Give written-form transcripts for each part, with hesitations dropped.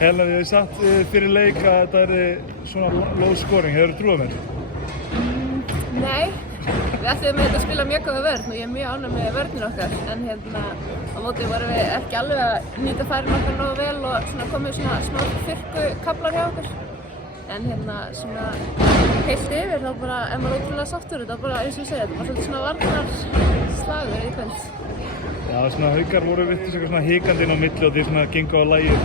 Helena, ég hef sagt fyrir leik að þetta svona low scoring. Hefur þú trúið mér? Nei, við ætlum að spila mjög góða vörn og ég er mjög ánægð með vörnin okkar. En á móti vorum við ekki alveg að nýta færin okkar nógu vel og komið smá þurrku kaflar hjá okkur. En svona heilt yfir þá bara er maður ótrúlega sáttur. Þetta var bara eins og ég segja, þetta var svolítið svona varnarslagur í kvöld. Já, svona Haukar voru virtist eitthvað svona hikandi inn á milli og því svona gengu á lagið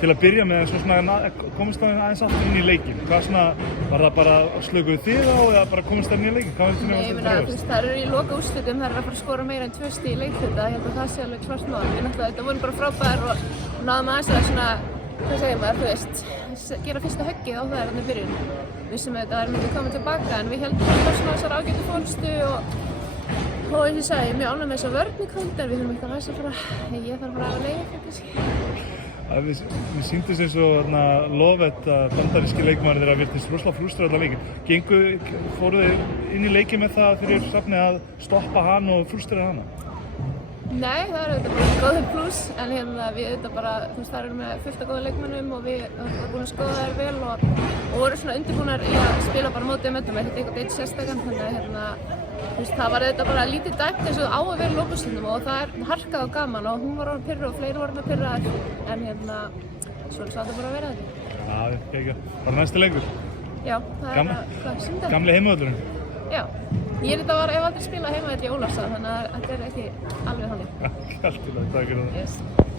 til að byrja með en svo svona komist það aðeins aftur inn í leikinn. Hvað svona, var það bara slökuðu þið á eða bara komist það inn í leikinn? Hvað finnst þér Nei, ég meina, það eru í loka úrslitum, það eru að fara að skora meira en 2 stig í leikhluta. Ég held að það sé alveg klart mál. Við náttúrulega, þetta voru bara frábæðir og náðum aðeins að svona, hvað segir maður, gera fyrsta höggið á það í byrjun. Vissum að þetta myndi koma tilbaka en við heldum bara svona þessar ágætu fórstu og eins og ég sagði, ég er mjög ánægð með þessa vörn í kvöld en við þurfum eitthvað aðeins að fara, ég þarf að fara að leiða kannski. Við sýndist eins og Lofett að bandaríski leikmaður þeirra virtist rosalega frústrað allan leikinn. Fóruð þið inn í leikinn með það fyrir Hrafni að stoppa hann og frústrera hana? Nei, það eru þetta bara góður pluss en við þetta bara, það eru með fullt af góða leikmönnum og við erum búin að skoða þær vel og voru svona undirbúnar í að spila bara mótið með þetta eitthvað eitt sérstakann þannig að það var þetta bara lítið dæmt eins og á að vera í lokastundum og það er harkað og gaman og hún var orðin pirruð og fleiri voru orðin pirraðar en svona sá þetta bara að vera þetta. Já, ekki. Bara næsti leikur? Já, það er sunnudag. Gamli heimavöllurinn? Já, ég hef aldrei spilað heimavelli í Ólafsvík þannig að þetta er ekki alveg þannig. Allt í lagi, takk fyrir það.